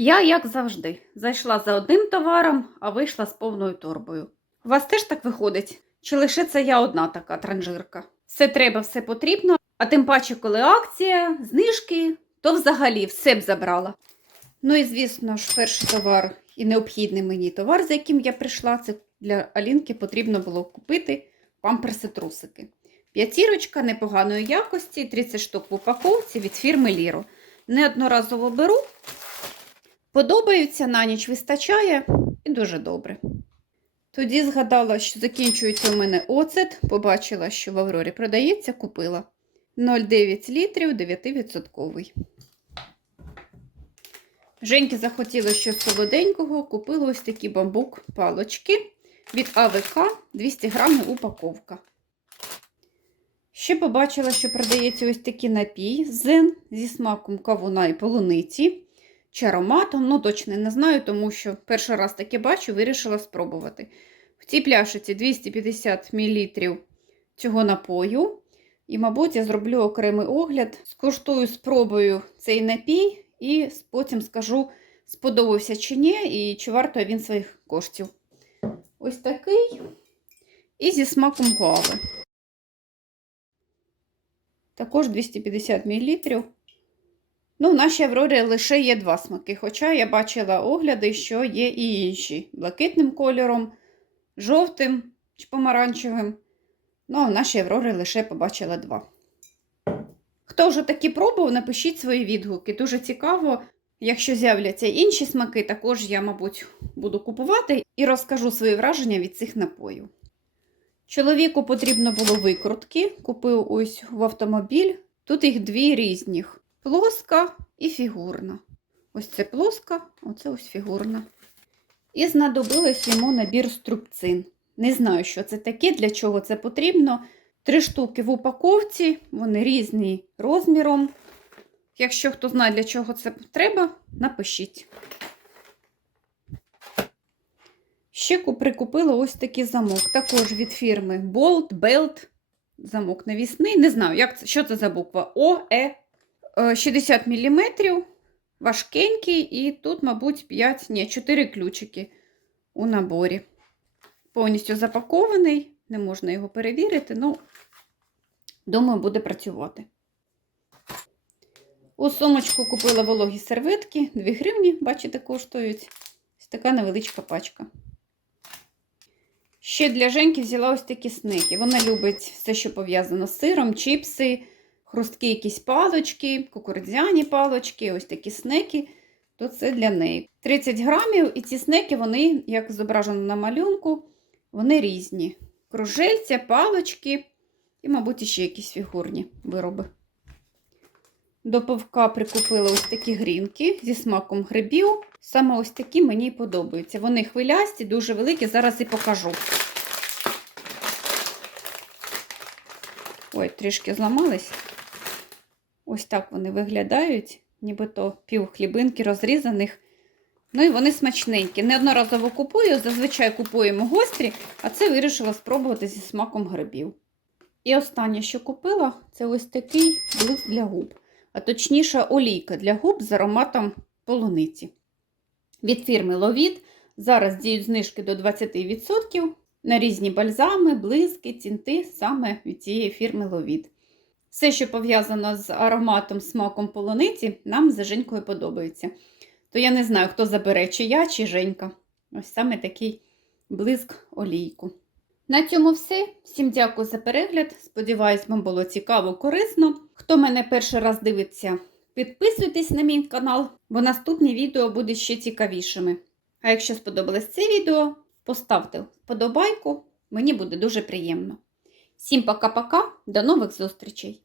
Я, як завжди, зайшла за одним товаром, а вийшла з повною торбою. У вас теж так виходить? Чи лише це я одна така транжирка? Все треба, все потрібно, а тим паче, коли акція, знижки, то взагалі все б забрала. Ну і звісно ж, перший товар і необхідний мені товар, за яким я прийшла, це для Алінки потрібно було купити памперси-трусики. П'ятірочка непоганої якості, 30 штук в упаковці від фірми Ліро. Неодноразово беру, подобаються, на ніч вистачає і дуже добре. Тоді згадала, що закінчується у мене оцет, побачила, що в Аврорі продається, купила 0,9 літрів 9%. Женьки захотіла щось солоденького, купила ось такі бамбук палочки від АВК 200 грамів упаковка. Ще побачила, що продається ось такий напій зен зі смаком кавуна і полуниці чи ароматом. Ну, точно не знаю, тому що перший раз таке бачу, вирішила спробувати. В цій пляшиці 250 мл цього напою. І, мабуть, я зроблю окремий огляд. Скуштую, спробую цей напій і потім скажу, сподобався чи ні, і чи варто він своїх коштів. Ось такий. І зі смаком гуави. Також 250 мл. Ну, в нашій Аврорі лише є два смаки. Хоча я бачила огляди, що є і інші. Блакитним кольором, жовтим чи помаранчевим. Ну, а в нашій Аврорі лише побачила два. Хто вже такі пробував, напишіть свої відгуки. Дуже цікаво. Якщо з'являться інші смаки, також я, мабуть, буду купувати і розкажу свої враження від цих напоїв. Чоловіку потрібно було викрутки. Купив ось в автомобіль. Тут їх дві різних: плоска і фігурна. Ось це плоска, оце ось фігурна. І знадобилось йому набір струбцин. Не знаю, що це таке, для чого це потрібно. Три штуки в упаковці, вони різні розміром. Якщо хто знає, для чого це треба, напишіть. Ще прикупила ось такий замок. Також від фірми Bolt, Belt. Замок навісний. Не знаю, як це, що це за буква О, Е. 60 мм. Важкенький, і тут, мабуть, 5, ні, 4 ключики у наборі. Повністю запакований, не можна його перевірити, ну, думаю, буде працювати. У сумочку купила вологі серветки, 2 гривні, бачите, коштують. Ось така невеличка пачка. Ще для Женьки взяла ось такі снеки. Вона любить все, що пов'язано з сиром, чіпси, хрусткі якісь палочки, кукурудзяні палочки, ось такі снеки. То це для неї. 30 грамів, і ці снеки, вони, як зображено на малюнку, вони різні. Кружельця, палочки і, мабуть, ще якісь фігурні вироби. До пивка прикупила ось такі грінки зі смаком грибів. Саме ось такі мені подобаються. Вони хвилясті, дуже великі, зараз і покажу. Ой, трішки зламались. Ось так вони виглядають, нібито пів хлібинки розрізаних. Ну і вони смачненькі. Неодноразово купую, зазвичай купуємо гострі, а це вирішила спробувати зі смаком грибів. І останнє, що купила, це ось такий блиск для губ. А точніше, олійка для губ з ароматом полуниці. Від фірми Ловіт зараз діють знижки до 20% на різні бальзами, блиски, тінти саме від цієї фірми Ловіт. Все, що пов'язано з ароматом, смаком полуниці, нам за Женькою подобається. То я не знаю, хто забере, чи я, чи Женька. Ось саме такий блиск олійку. На цьому все. Всім дякую за перегляд. Сподіваюсь, вам було цікаво, корисно. Хто мене перший раз дивиться, підписуйтесь на мій канал, бо наступні відео будуть ще цікавішими. А якщо сподобалось це відео, поставте вподобайку, мені буде дуже приємно. Всім пока-пока, до нових зустрічей!